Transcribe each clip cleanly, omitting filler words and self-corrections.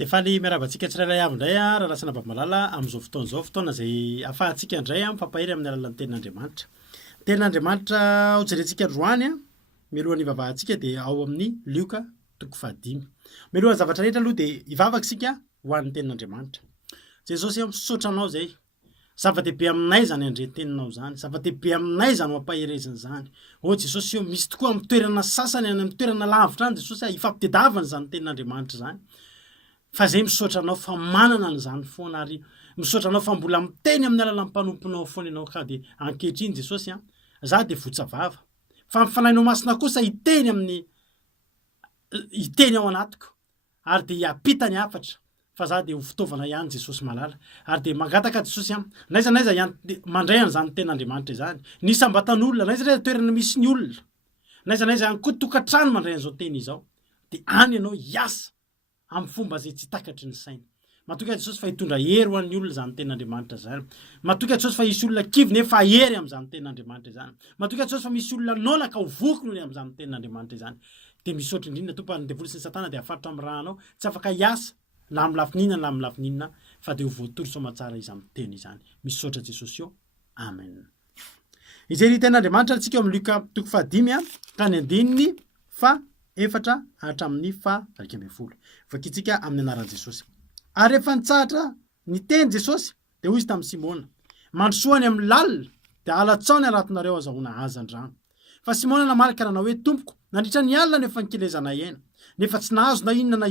De faly miarabantsika tsirairay avy indray a raha lasana babalala amin'izao fotoana zay afahantsika indray a mifampahery amin'ny alalan'ny tenin'Andriamanitra. Tenin'Andriamanitra ho jerentsika androany a mialohan'ny ivavahantsika de ao amin'ny Lioka 5. Mialohan'ny zavatra rehetra aloha de ivavaka sika ho an'ny tenin'Andriamanitra. Jesosy misaotra anao zay. Zava-dehibe aminay zany andren-teninao zany. Zava-dehibe aminay zany mampaherezana zany. O Jesosy misy tokoa amin'ny toerana sasany any amin'ny toerana lavitra any Jesosy ifampitediavana zany tenin'Andriamanitra zany. Fa zay misaotra anao fa manana an'izany foana ary misaotra anao fa mbola miteny amin'ny alalan'ny mpanomponao foana ianao ka de ankehitriny Jesosy za de votsavava. Fa mifanainao masina kosa hiteny ao anatiko ary de hiampita ny hafatra fa za de ho fitaovana ihany Jesosy malala ary de mangataka Jesosy naiza ihany mandray an'izany tenin'Andriamanitra izany. Ny sambatan'olona naiza toerana misy ny olona naiza ihany koa tokantrano mandray an'izao teny izao de any ianao hiasa amin'ny fomba zay tsy takatry ny saina. Matoka Jesosy fa hitondra hery ho an'ny olona zany tenin'Andriamanitra zany. Matoka Jesosy fa hisy olona kivy nefa hery amin'izany tenin'Andriamanitra zany. Matoka Jesosy fa misy olona nona ka ho voky noho amin'izany tenin'Andriamanitra zany. De misaotra indrindra tompo ary devoly sy ny satana de afatotra amin'ny rahanao tsy afaka hiasa na amin'ny lafininana na amin'ny lafininana fa de ho voatoro soamatsara izy amin'ny teny izany. Misaotra Jesosy io. Amen. Ijery tenin'Andriamanitra antsika eo amin'ny Lioka 5 ka ny andininy 4 hatramin'ny 10. Vakitsika amin'ny anaran'i Jesosy. Ary rehefa nitsahatra niteny Jesosy de hoy izy tamin'ny Simona, mandrosoany amin'ny lalina de halatsaony aratonareo azahoana azy andrano. Fa Simona namalaka nanao hoe tompoko, nandritra ny alina nefa nikelezana aina, nefa tsy nahazo na inona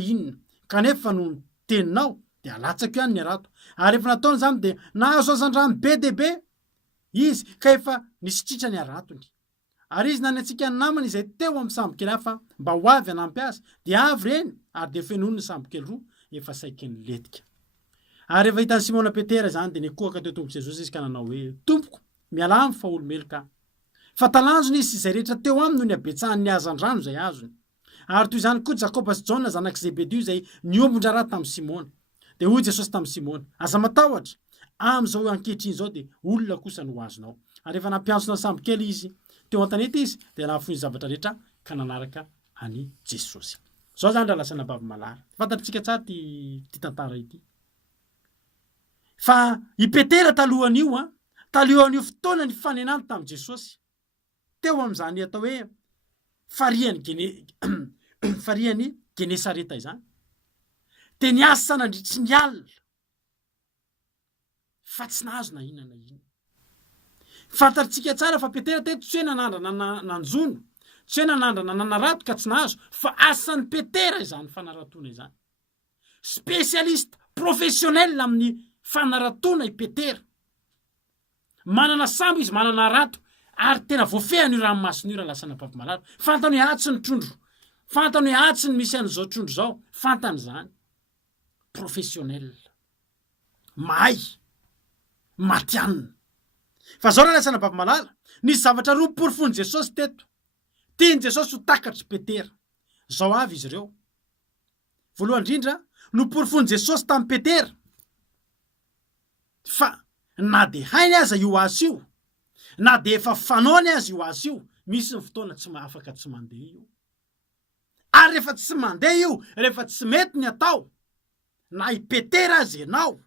kanefa no teninao de alatsako ihany ny arato. Ary rehefa nataony zany de nahazo azandrano be debe izy ka efa nisitritra ny aratony. Ary izy nany antsika ny namany izay teo amin'ny sambokely hafa mba ho avy hanampy azy de avy reny ary de fenoiny ny sambokely roa efa saiky ny letika. Ary rehefa hitan'ny Simona Petera zany de nikohaka teo tomboky Jesosy izy ka nanao hoe tompoko mialamy fa olomelo ka. Fa talanjony izy izay rehetra teo aminy no ny abetsahany ny azandrano zay azony. Ary toy izany koa Jakoba sy Jona zanak' Zebedeo zay niombondra raha tamin'ny Simona. De hoy Jesosy tamin'ny Simona, aza matahotra amin'izao ankehitriny zao de olona kosa no azonao. Ary rehefa nampiantsona ny sambokely izy teo an-tanety izy de nahafoy ny zavatra rehetra ka nanaraka any Jesosy. Zao zany raha lasana bavy malara. Fantatritsika tsara ty tantara ity. Fa i Petera talohan'io fotoana ny fanenany tamin'i Jesosy. Teo amin'izany atao hoe fariany Genesareta izany. De niasa nandritry ny alina fa tsy nahazo na inona. Fantatritsika tsara fa Petera teto tsy hoe nanandrana nanjono, tsy hoe nanandrana nanarato ka tsy nahazo, fa asan'ny Petera izany fanaratona izany. Spécialiste professionnel amin'ny fanaratona i Petera. Manana sambo izy, manana arato, ary tena voafehany io ranomasina io raha lasana bavy malala. Fantany hoe atsy ny trondro, fantany hoe atsy ny misy an'izao trondro zao, fantany zany. Professionnel. Mahay. Matianina. Fa zao raha lasana bavy malala, nisy zavatra roa porofony Jesosy teto. Tiany Jesosy ho takatry Petera. Zao avy izy ireo. Voalohany indrindra, no porofony Jesosy tamin'ny Petera. Fa na de hainy aza io azy io, na de efa fanaony azy io azy io, misy ny fotoana tsy afaka tsy mandeha io. Ary rehefa tsy mandeha io, rehefa tsy mety ny atao, na i Petera azy ianao,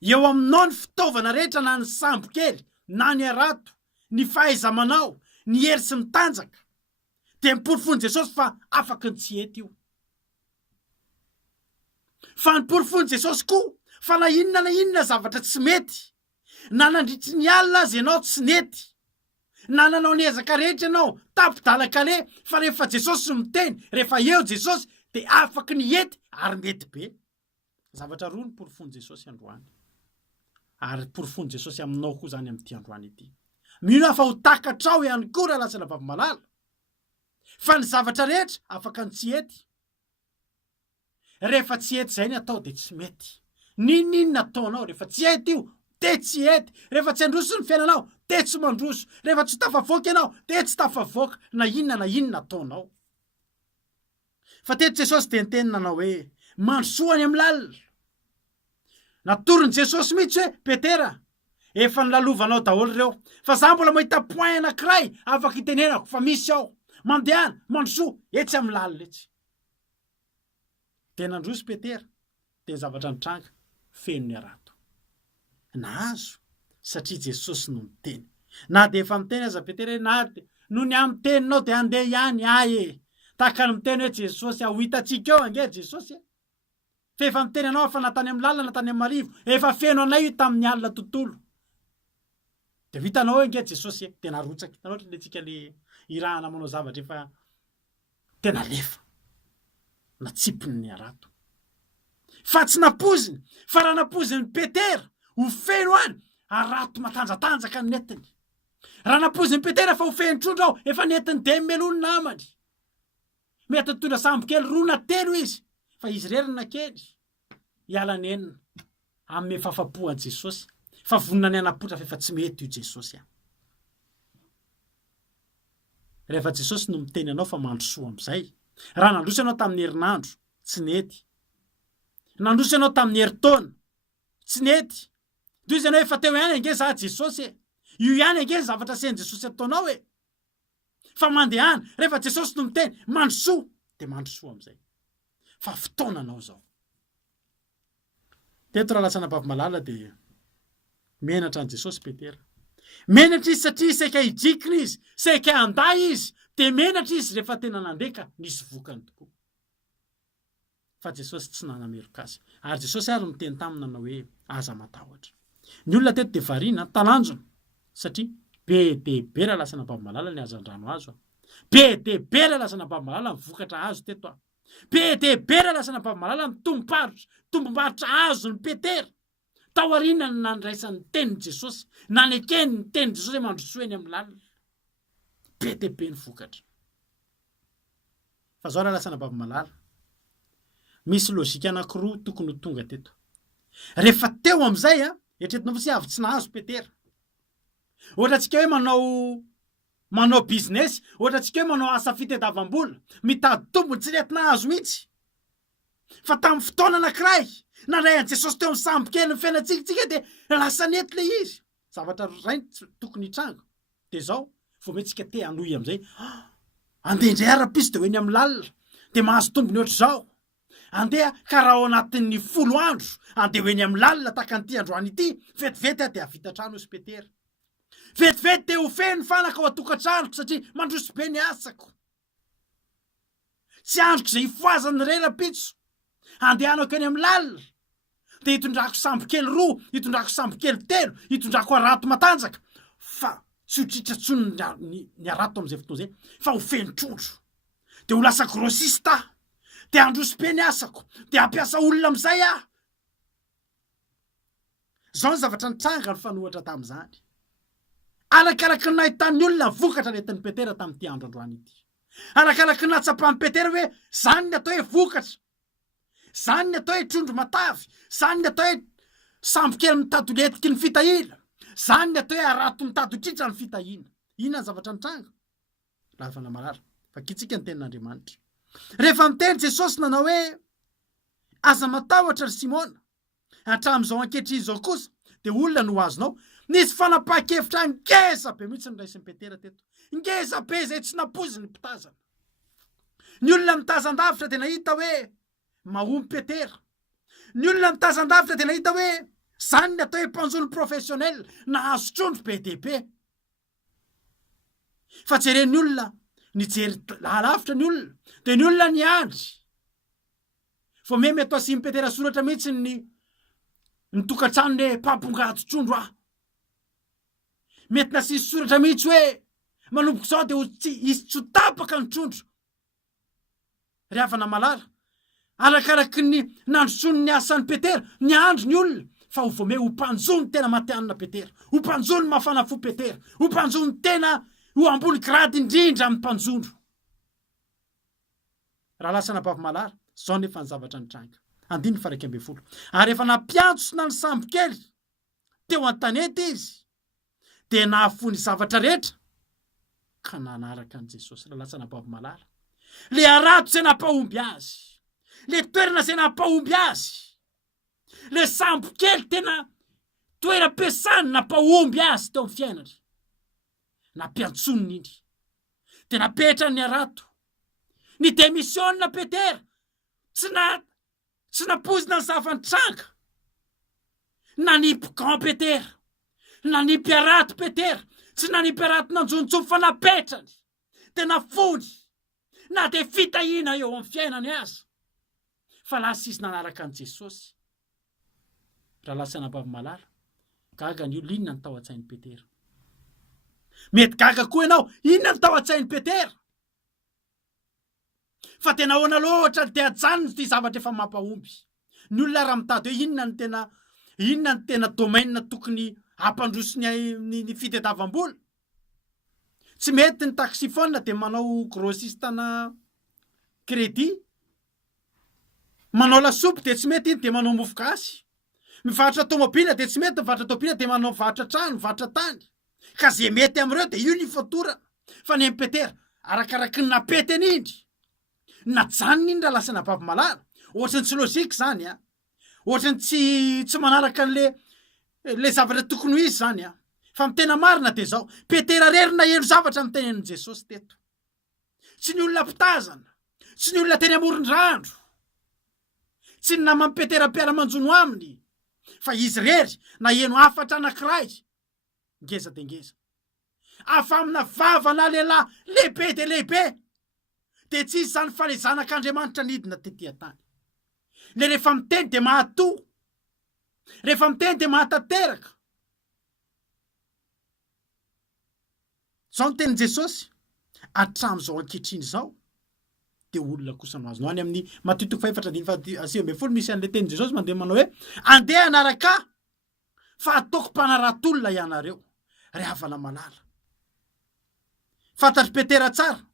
eo aminao ny fitaovana rehetra na ny sambokely, na ny arato, ny fahaiza-manao, ny hery sy mitanjaka, de miporofony Jesosy fa afaka ny tsy ety io. Fa niporofony Jesosy koa fa na inona zavatra tsy mety, na nandritry ny alina azy ianao tsy nety, na nanao niezaka rehetra ianao tapidalaka le, fa rehefa Jesosy miteny, rehefa eo Jesosy de afaka ny ety ary mety be. Zavatra roa ny porofony Jesosy androany. Ary porofony Jesosy aminao koa zany amin'ity androany ity. Mino afa ho takatrao ihany koa raha lasana bavy malala. Fa ny zavatra rehetra afaka ny tsy ety. Rehefa tsy ety zay ny atao de tsy mety. Ninona ataonao rehefa tsy ety io de tsy ety. Rehefa tsy androso ny fiainanao de tsy mandroso. Rehefa tsy tafavoaka ianao de tsy tafavoaka. Na inona ataonao. Fa teto Jesosy de niteny nanao hoe mandrosoany amin'ny lalina. Natorony Jesosy mihitsy hoe Petera, efa nilalovanao daholo reo, fa za mbola mahita point anankiray afaka itenenako fa misy aho. Mandehana, mandroso etsy amin'ny lalina etsy. tena androso Petera tena zavatra nitranga feno ny arato nahazo satria Jesosy no miteny na de efa miteny aza Petera na no ny amin'ny teninao de andeha ihany aye taka ny miteny hoe Jesosy ho hitatsika eo ange Jesosy fa efa miteny anao fa natany amin'ny lalina natany amin'ny marivo efa feno anay io tamin'ny alina tontolo de vitanao ange Jesosy tena rotsaka hitanao le tsika le irahana manao zavatra efa tena lefa natsipiny ny arato fa tsy napoziny fa raha napoziny Petera ho feno any arato matanjatanjaka ny netiny raha napoziny Petera fa ho feno trondro ao efa netiny de melony namany mety tondra sambo kely roa na telo izy fa izy rerina kely hiala nenina amin'ny fahafapoan'i Jesosy fa vonina ny anapotra fa efa tsy mety io Jesosy rehefa Jesosy no miteny anao fa mandrosoa am'izay raha nandroso ianao tamin'ny herinandro tsy nety nandroso ianao tamin'ny heritaona tsy nety toy izy ianao efa teo ihany ange za Jesosy io ihany ange zavatra sen Jesosy ataonao fa mandehana rehefa Jesosy no miteny mandrosoa de mandrosoa am'izay fa fotoananao zao teto raha lasana bavy-malala de menatra an Jesosy Petera menatra izy satria saika hijikina izy saika anday izy de menatra izy rehefa tena nandeka nisy vokany tokoa fa Jesosy tsy nanameroka azy ary Jesosy ary miteny taminy nanao hoe aza matahotra ny olona teto de variana talanjona satria be de be raha lasana bavy-malala ny azandrano azo be de be raha lasana bavy-malala ny vokatra azo teto be de be raha lasana bavy-malala ny tombom-barotra azo ny Petera tao aoriana ny nandraisan'ny tenin'i Jesosy nanekeny ny tenin'i Jesosy mandrosoeny amin'ny lalina be de be ny vokatra fa zao raha lasana bavy-malala misy lôzika anankiroa tokony ho tonga teto rehefa teo am'izay eritreretinao fa tsy avy tsy nahazo Petera ohatra tsika hoe manao business ohatra tsika hoe manao asa fitadiavam-bola mitady tombony tsy nety nahazo mihitsy fa tamin'ny fotoana anankiray nandray an Jesosy teo amin'ny sambo kely ny fiainantsika de lasa nety le izy zavatra rainy tokony hitranga de zao vao metsika te hanohy am'izay andeha indray ara-piso de hoeny amin'ny lalina de mahazo tombony ohatr' zao andeha ka raha ao anatin'ny 10 andro andeha hoeny amin'ny lalina taka nyity androany ity vetivety de havita trano izy Petera vetivety de ho feno fanaka ao atokantranoko satria mandroso be ny asako tsy androko zay hifoazany rera-pitso andehanako eny amin'ny lalina de hitondrako sambo kely roa hitondrako sambo kely telo hitondrako arato matanjaka fa tsy ho tritra tsony ny arato am'izay fotoana zay fa ho feno trondro de ho lasa grossiste de androso be ny asako de ampiasa olona am'izay zao ny zavatra nitranga ny fanohatra tam'izany arakaraky ny nahitan'ny olona vokatra nentin'ny Petera tamin'ity andro androany ity arakaraky ny natsapan'ny Petera hoe zany ny atao hoe vokatra zany ny atao hoe trondro matavy zany ny atao hoe sambo kely mitady letiky ny fitahina zany ny atao hoe arato mitady tritra ny fitahina inona ny zavatra nitranga lavana marara fa kitsika ny tenin'Andriamanitra rehefa miteny Jesosy nanao hoe aza matahotra ry Simona hatramin'izao ankehitriny zao kosa de olona no azonao nisy fanapahan-kevitra ngeza be mihitsy ny raisin'ny Petera teto ngeza be zay tsy napoziny mpitazana ny olona mitazan-davitra de nahita hoe mahomby Petera ny olona mitazan-davitra de nahita hoe zany ny atao hoe mpanjolo professionnel nahazo trondro be de be fa jeren'ny olona nijery lalavitra ny olona de ny olona ny andry vo me mety asimy Petera soratra mihitsy ny tokantranony mpampongady trondro mety nasisy soratra mihitsy hoe manomboka zao de izy tsy ho tapaka ny trondro ry havana malara arakaraky ny nandrosony ny asan'ny Petera ny andro ny olona fa ho vome ho mpanjony tena matianina Petera ho mpanjony mafana fo Petera ho mpanjony tena ho ambony grady indrindra amin'ny mpanjono raha lasana bavy-malara zao nefa ny zavatra nitranga 1:12 ary efa nampiantsona ny sambo kely teo an-tanety izy de nahafony zavatra rehetra ka nanaraka an Jesosy raha lasana bavy-malara le arato zay nampahomby azy le toerana zay nampahomby azy le sambo kely tena toeram-piasany nampahomby azy teo amin'ny fiainany nampiantsoniny iny de napetra ny arato ny demisionna Petera tsy napozina ny zavantranga nanipy Grand Petera, nanipy Arato Petera, tsy nanipy Arato Nanjonotsomo fa napetrany tena fony na de fitahina eo amin'ny fiainany azy fa lasa izy nanaraka an' Jesosy. Raha lasa nabavy malala gaga ny io, inona ny tao an-tsain'ny Petera? Mety gaga koa ianao, inona ny tao an-tsain'ny Petera? Fa tena ahoana loatra te hajanony ty zavatra efa mampahomby. Ny olona raha mitady hoe inona ny tena domaine tokony hampandroso ny fitadiavam-bola. Tsy mety ny taxifone de manao grossistana crédit, manao lasopy de tsy mety iny de manao mofogasy, mivarotra tomobila de tsy mety mivarotra tomobila de manao mivarotra trano, mivarotra tany. Ka zay mety am'ireo de io ny fatora. Fa ny Petera arakaraky ny napety an'indry, najanony iny raha lasa nabavy malala. Ohatrany tsy lôzika zany a, ohatrany tsy manaraka le zavatra tokony ho izy zany a. Fa tena marina de zao, Petera rery na eno zavatra amin'ny tenenin' Jesosy teto. Tsy ny olona pitazana, tsy ny olona teny amoron-drano, tsy ny namany Petera mpiara-manjono aminy, fa izy rery na eno afatra anankiray ngeza de ngeza. Afa amina vavana lehilahy lehibe de lehibe de tsy izy zany fa le zanak'Andriamanitra nidina tetỳ tany. Le rehefa miteny de mahatoa, rehefa miteny de mahatanteraka. Zao ny tenin' Jesosy hatramin'izao ankehitriny zao de olona kosa no azo. No any amin'ny Matthieu 4:9-10 misy an'le tenin' Jesosy mandeha manao hoe andeha anaraka fa ataoko mpanarantolona ianareo ry havana malala. Fantatry Petera tsara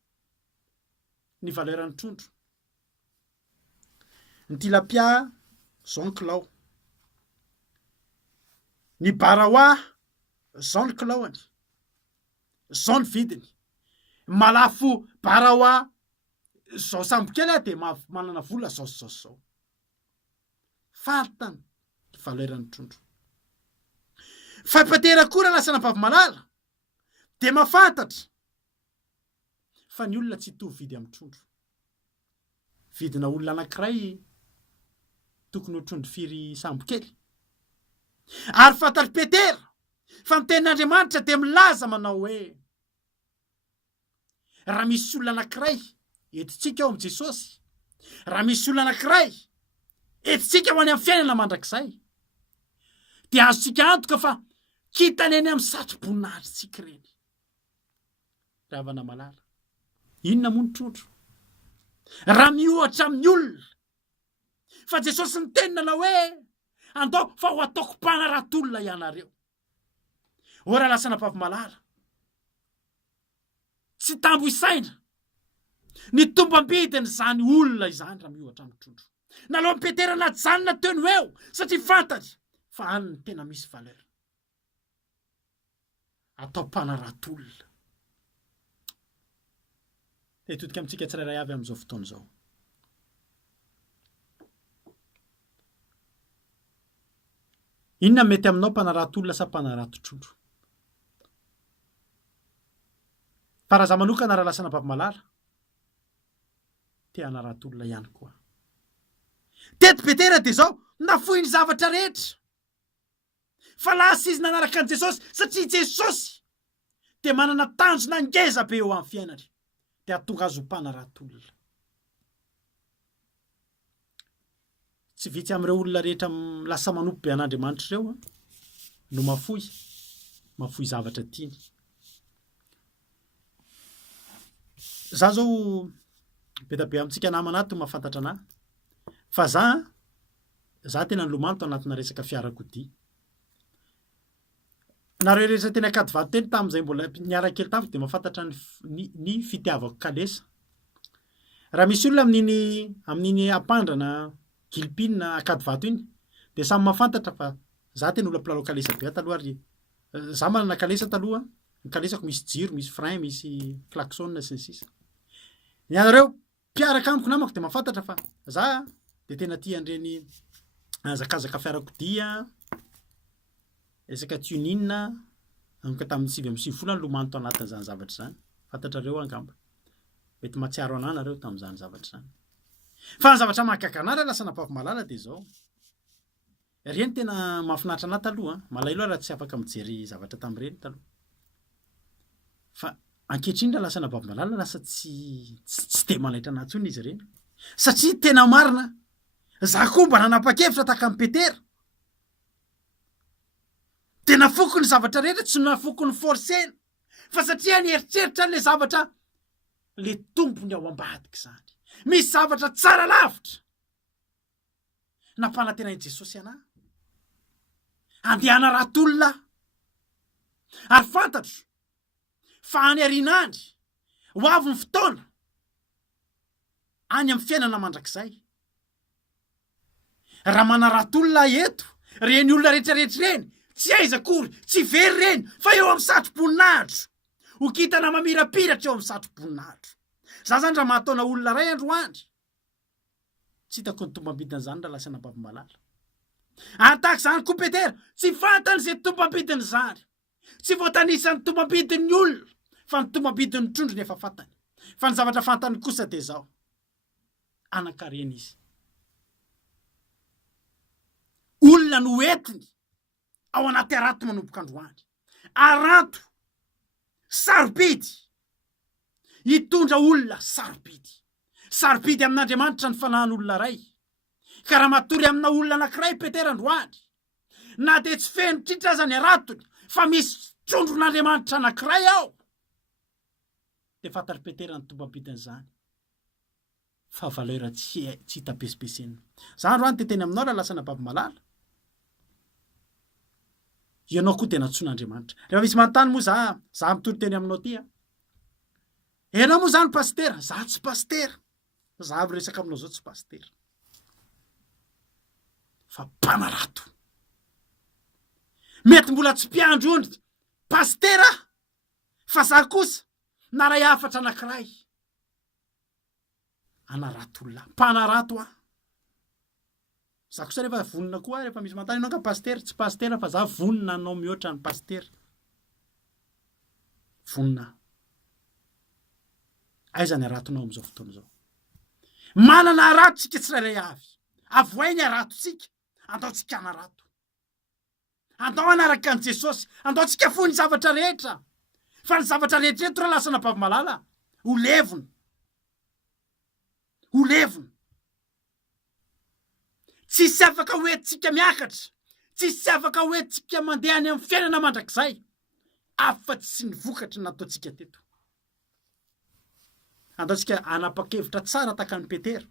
ny valeran'ny trondro. Ny tilapia zao ny kilao, ny baraoa zao ny kilaony, zao ny vidiny. Malafo baraoa zao sambo kely de manana vola zao. Fantany ny valeran'ny trondro. Fa Petera koa raha lasa nabavy malala de mahafantatra fa ny olona tsy hitovy vidy amin'ny trondro. Vidina olona anankiray tokony ho trondro firy sambo kely. Ary fantatry Petera fa ny tenin'Andriamanitra de milaza manao hoe raha misy olona anankiray etintsika ao am' Jesosy, raha misy olona anankiray etintsika ho any amin'ny fiainana mandrakizay, de azontsika antoka fa kitany eny amin'ny satro-boninahitsika reny. Ravana malala, inona moa ny trondro? Raha miohatra amin'ny olona, fa Jesosy ny tenina hoe andao fa ho ataoko mpanarantolona ianareo. Ora lasa nabavy malala, tsy tambo isaina ny tombam-bidiny zany olona izany raha miohatra amin'ny trondro. Nalohan'ny Petera najanona teo no eo satria fantany fa any ny tena misy valeur. Atao mpanarantolona. Tetodika amintsika tsirairay avy amin'izao fotoana izao. Inona mety aminao, mpanarantolona sa mpanarantotrondro? Fa raha za manokana raha lasa nabavy malala, te hanarantolona ihany koa. Teto Petera de zao nafoy ny zavatra rehetra. Fa lasa izy nanaraka an' Jesosy satria Jesosy de manana tanjona ngeza be eo amin'ny fiainany de ahatonga azy ho mpanarantolona. Tsy vitsy amin'ireo olona rehetra lasa manompo be an'Andriamanitra ireo no mafoy zavatra tiany. Za zao be amintsika namana ato mahafantatra anahy fa za tena nilomanto anatina resaka fiarakodia. Nareo rehetra tena akady vato teny tamin'izay mbola niara kely tamin'ny de mahafantatra ny fitiavako kalesa. Raha misy olona amin'iny ampandrana gilipina akady vato iny de samy mahafantatra fa za tena olona mpilalao kalesa be taloha ary za manana kalesa taloha. Ny kalesako misy jiro, misy frein, misy klaxon sy ny sisa. Ny anareo mpiaraka amiko namako de mahafantatra fa za de tena tia an'ireny zakazaka fiarakodia, resaka tuning amiko tamin'ny 9 lomanto anatin'izany zavatra zany. Fantatrareo angamba. Mety mahatsiaro anahy nareo tamin'izany zavatra zany. fa ny zavatra mahakakanara lasa napavimalala de zao reny tena mahafinaritra anahy taloha malahelo raha tsy afaka mijery zavatra tamin'ireny taloha fa ankehitriny raha lasa napavimalala lasa tsy de malaitra anahy intsony izy ireny satria tena marina za koa mba nanapa-kevitra tahaka ny Petera de nafoko ny zavatra rehetra tsy nafoko ny forsena fa satria nieritreritra le zavatra le tompony ao ambadika zany misy zavatra tsara lavitra nampanantena'i Jesosy anahy andehana ratolona ary fantatro fa any arinandry ho avy ny fotoana any amin'ny fiainana mandrakizay raha mana ratolona eto reny olona rehetrarehetra reny tsy aiza akory tsy very reny fa eo amin'ny satro-boninahitro ho kitana mamirapiratra eo amin'ny satro-boninahitro za zany raha mahataona olona ray androandry tsy hitako ny tombam-bidin'izany raha lasa napavimalala tahaka zany koa Petera tsy fantany zay tombam-bidiny zany tsy voatanisan'ny tombam-bidin'ny olona fa ny tombam-bidin'ny trondrony efa fantany fa ny zavatra fantany kosa de zao anakarena izy olona no entiny ao anaty arato manomboka androandry arato sarobidy hitondra olona sarobidy amin'Andriamanitra ny fanahin'olona ray ka raha matory amina olona anankiray Petera androandry na de tsy fenotritra aza ny aratony fa misy trondron'Andriamanitra anankiray ao de fantary Petera ny tombam-bidin'izany fa valeur tsy hita pesipesena za androany teteny aminao raha lasa napavimalala ianao koa tena antsoin'Andriamanitra rehefa misy manontany moa za mitory teny aminao ty enao moa zany pastera za tsy pastera za avy resaka aminao zao tsy pastera fa mpanarato mety mbola tsy mpiandro ondry pastera fa za kosa na ray afatra anankiray anarato olona mpanarato za kosa rehefa vonina koa rehefa misy manontany ianao ka pastera tsy pastera fa za vonina anao mihoatra ny pastera vonina aiza ny aratonao am'izao fotoana zao manana arato tsika tsirairay avy avoay ny aratotsika andaotsika anarato andao anaraka an' Jesosy andaotsika fo ny zavatra rehetra fa ny zavatra rehetrareto raha lasa napavimalala ho levona tsisy afaka hoentsika miakatra tsisy afaka hoentsika mandeha any amin'ny fiainana mandrakizay afa-tsy sy ny vokatra nataotsika teto andaotsika anapa-kevitra tsara tahaka ny Petera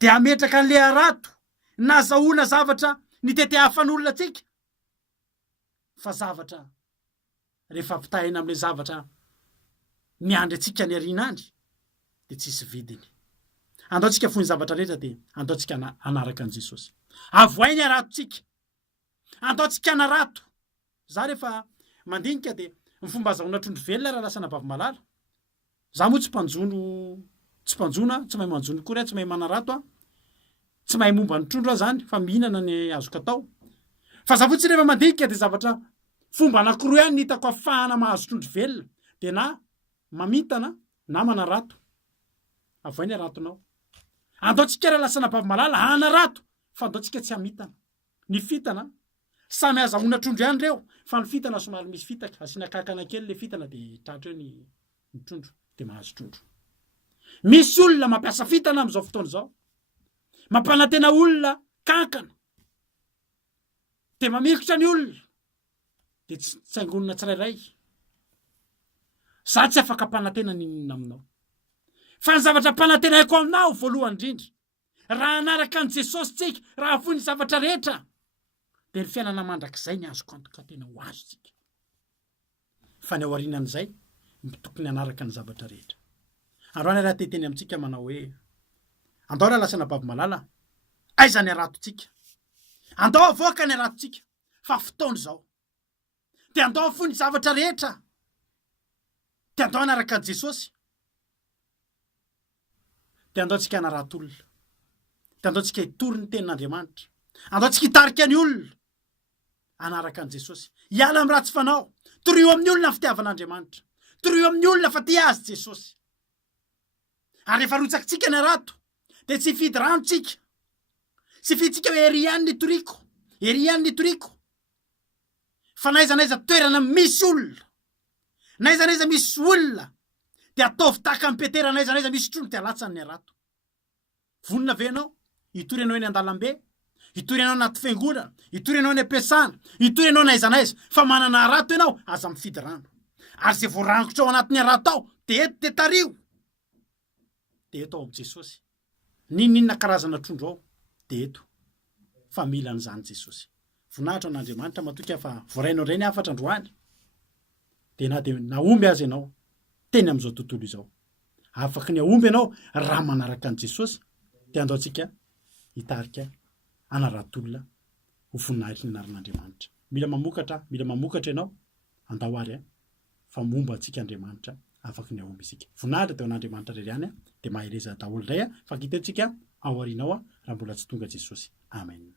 de ametraka an'le arato nazahoana zavatra nitetehafan'olona tsika fa zavatra rehefa ampitahina am'le zavatra miandry atsika ny arinandry de tsisy vidiny andaotsika fo ny zavatra rehetra de andaotsika anaraka an' Jesosy avoay ny aratotsika andaotsika anarato za rehefa mandinika de ny fomba azahoana trondro velona raha lasa napavimalala za moa tsy mpanjona tsy mahay manjony kory tsy mahay manarato tsy mahay momba ny trondro zany fa mihinana ny azoko atao fa za fotsiny rehefa mandinika de zavatra fomba anankiroa ihany hitako ahafahana mahazo trondro velona de na mamintana na manarato avoay ny aratonao andaotsika raha lasa napavimalala anarato fa andaotsika tsy hamitana ny fitana samy azahoana trondro ihany reo fa ny fitana somary misy fitaka asiana kakana kely le fitana de tratra eo ny trondro de mahazo trondro misy olona mampiasa fitana am'izao fotoana zao mampanantena olona kankana de mamikotra ny olona de tsy haingonina tsirairay za tsy afaka mpanantena ninona aminao fa ny zavatra mpanantenaiko aminao voalohany indrindra raha anaraka an' Jesosy tsika raha fo ny zavatra rehetra de ny fiainana mandrakizay ny azoko antoka tena ho azo tsika fa ny ao aorianan'izay tokony anaraka ny zavatra rehetra androany raha teteny amintsika manao hoe andao raha lasa napavimalala aiza ny aratotsika andao avoaka ny aratotsika fa fotoana zao de andao fo ny zavatra rehetra de andao anaraka an' Jesosy de andaotsika anarato olona de andaotsika hitory ny tenin'Andriamanitra andaotsika hitarika ny olona anaraka an' Jesosy hiala amin'ny ratsy fanao toroio amin'ny olona ny fitiavan'Andriamanitra toroio amin'ny olona fa tia azy Jesosy ary rehefa rotsakitsika ny arato de tsy fidy ranontsika sy fitsika hoe ery ihany nitoriko ery ihany nitoriko fa naizanaiza toerana misy olona naizanaiza misy olona de ataovy tahaka mipetera naizanaiza misy trono de alatsany ny arato vonina venao itory anao eny an-dalambe itory anao anaty fiangonana itory anao any ampiasana itory anao naizanaiza fa manana arato ianao aza mifidy rano ary zay voarangotra ao anatin'ny arato ao de eto de tario de eto ao Jesosy ninona karazana trondro ao de eto fa mila an'izany Jesosy voninahitra an'Andriamanitra matoka fa voarainao indray ny afatra androany de na de naomby azy ianao teny am'izao tontolo izao afaky ny aomby ianao raha manaraka an' Jesosy de andaotsika hitarika anaratolona ho voninahitry ny anaran'Andriamanitra mila mamokatra ianao andao ary fa momba antsika Andriamanitra afaky ny aomby isika voninahitra teo an'Andriamanitra reriany de maheleza daholo indray fa kitetsika ao arinao raha mbola tsy tonga Jesosy amen.